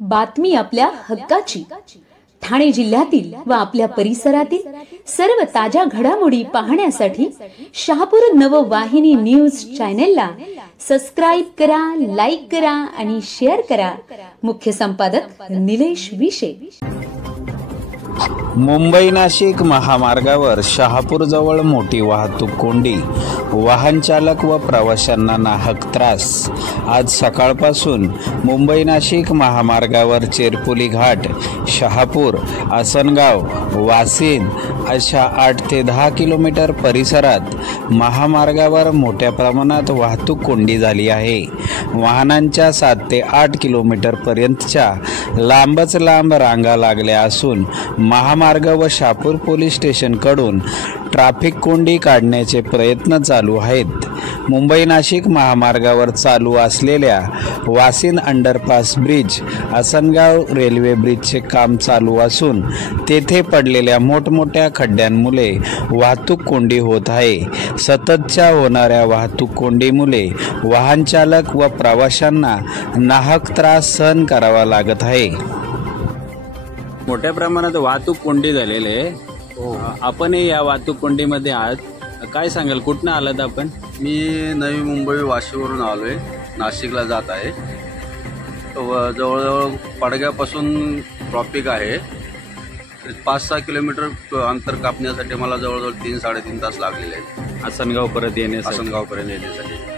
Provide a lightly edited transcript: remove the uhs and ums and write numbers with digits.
बातमी आपल्या हक्काची। ठाणे जिल्ह्यातील व आपल्या परिसरातील सर्व ताज्या घडामोडी पाहण्यासाठी शहापूर नववाहिनी न्यूज चॅनेलला सबस्क्राइब करा, लाईक करा आणि शेअर करा। मुख्य संपादक निलेश विशे। मुंबई नाशिक महामार्गावर शहापूर जवळ मोठी वाहतूक कोंडी, वाहन चालक व प्रवाशांना नाहक त्रास। आज सकाळपासून मुंबई नाशिक महामार्गावर चेरपुली घाट, शहापूर, आसनगाव, वासिन अशा 8 ते 10 किलोमीटर परिसरात महामार्गावर मोठ्या प्रमाणात वाहतूक कोंडी झाली आहे। वाहनांच्या 7 ते 8 किलोमीटर पर्यंतच्या लांबच लांब रांगा लागल्या असून महामार्ग व शहापूर पोलीस स्टेशन कडून ट्रॅफिक कोंडी काढण्याचे प्रयत्न चालू आहेत। मुंबई नाशिक महामार्गावर चालू असलेल्या वासिन अंडरपास ब्रिज, आसनगाव रेल्वे ब्रिजचे काम चालू असून तेथे पडलेल्या मोठमोठ्या खड्ड्यांमुळे वाहतूक कोंडी होत आहे। सततच्या होणाऱ्या वाहतूक कोंडीमुळे वाहन चालक व प्रवाशांना नाहक त्रास सहन करावा लागत आहे। मोठ्या प्रमाणात वाहतूक कोंडी झालेली आहे। आपण या वाहतूक कोंडीमध्ये आहात, काय सांगाल? कुठनं आलात आपण? मी नवी मुंबई वाशीवरून आलोय, नाशिकला जात आहे। जवळजवळ पडग्यापासून ट्रॉफिक आहे। 5-6 किलोमीटर अंतर कापण्यासाठी मला जवळजवळ 3-3.5 तास लागलेले आहेत आसनगाव परत येण्यासाठी। आसनगावपर्यंत येण्यासाठी